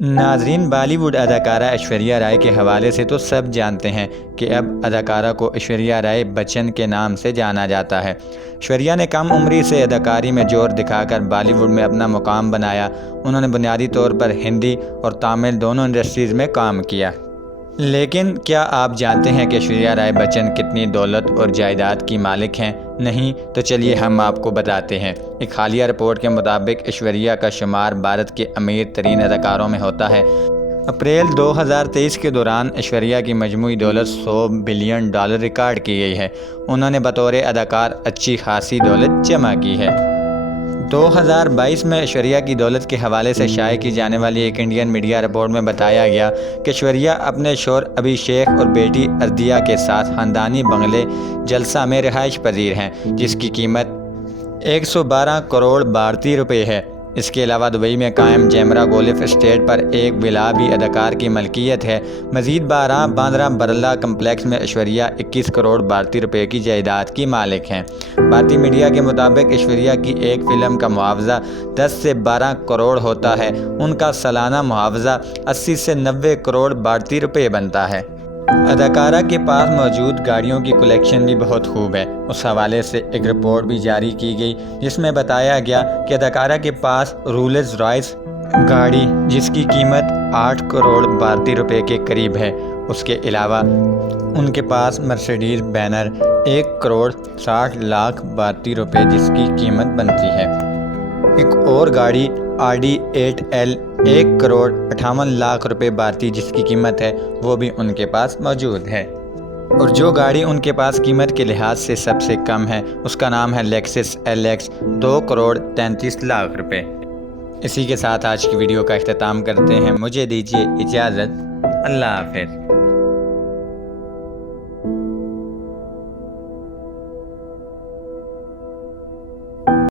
ناظرین، بالی ووڈ اداکارہ ایشوریہ رائے کے حوالے سے تو سب جانتے ہیں کہ اب اداکارہ کو ایشوریہ رائے بچن کے نام سے جانا جاتا ہے۔ ایشوریہ نے کم عمری سے اداکاری میں جوہر دکھا کر بالی ووڈ میں اپنا مقام بنایا۔ انہوں نے بنیادی طور پر ہندی اور تامل دونوں انڈسٹریز میں کام کیا۔ لیکن کیا آپ جانتے ہیں کہ ایشوریہ رائے بچن کتنی دولت اور جائیداد کی مالک ہیں؟ نہیں تو چلیے ہم آپ کو بتاتے ہیں۔ ایک حالیہ رپورٹ کے مطابق ایشوریہ کا شمار بھارت کے امیر ترین اداکاروں میں ہوتا ہے۔ اپریل 2023 کے دوران ایشوریہ کی مجموعی دولت $100 بلین ریکارڈ کی گئی ہے۔ انہوں نے بطور اداکار اچھی خاصی دولت جمع کی ہے۔ 2022 میں ایشوریہ کی دولت کے حوالے سے شائع کی جانے والی ایک انڈین میڈیا رپورٹ میں بتایا گیا کہ ایشوریہ اپنے شوہر ابھیشیک اور بیٹی اردیا کے ساتھ خاندانی بنگلے جلسہ میں رہائش پذیر ہیں، جس کی قیمت 112 کروڑ بھارتی روپے ہے۔ اس کے علاوہ دبئی میں قائم جیمرا گولف اسٹیٹ پر ایک ولا بھی اداکار کی ملکیت ہے۔ مزید باندرہ برلا کمپلیکس میں ایشوریہ 21 کروڑ بھارتی روپے کی جائیداد کی مالک ہیں۔ بھارتی میڈیا کے مطابق ایشوریہ کی ایک فلم کا معاوضہ 10 سے 12 کروڑ ہوتا ہے۔ ان کا سالانہ معاوضہ 80 سے 90 کروڑ بھارتی روپے بنتا ہے۔ اداکارہ کے پاس موجود گاڑیوں کی کلیکشن بھی بہت خوب ہے۔ اس حوالے سے ایک رپورٹ بھی جاری کی گئی جس میں بتایا گیا کہ اداکارہ کے پاس رولز رائس گاڑی جس کی قیمت 8 کروڑ بھارتی روپے کے قریب ہے۔ اس کے علاوہ ان کے پاس مرسیڈیز بینر 1 کروڑ 60 لاکھ بھارتی روپے جس کی قیمت بنتی ہے۔ ایک اور گاڑی آڈی 8L 1 کروڑ 58 لاکھ روپے بھارتی جس کی قیمت ہے، وہ بھی ان کے پاس موجود ہے۔ اور جو گاڑی ان کے پاس قیمت کے لحاظ سے سب سے کم ہے اس کا نام ہے لیکسس LX 2 کروڑ 33 لاکھ روپے۔ اسی کے ساتھ آج کی ویڈیو کا اختتام کرتے ہیں۔ مجھے دیجیے اجازت۔ اللہ حافظ۔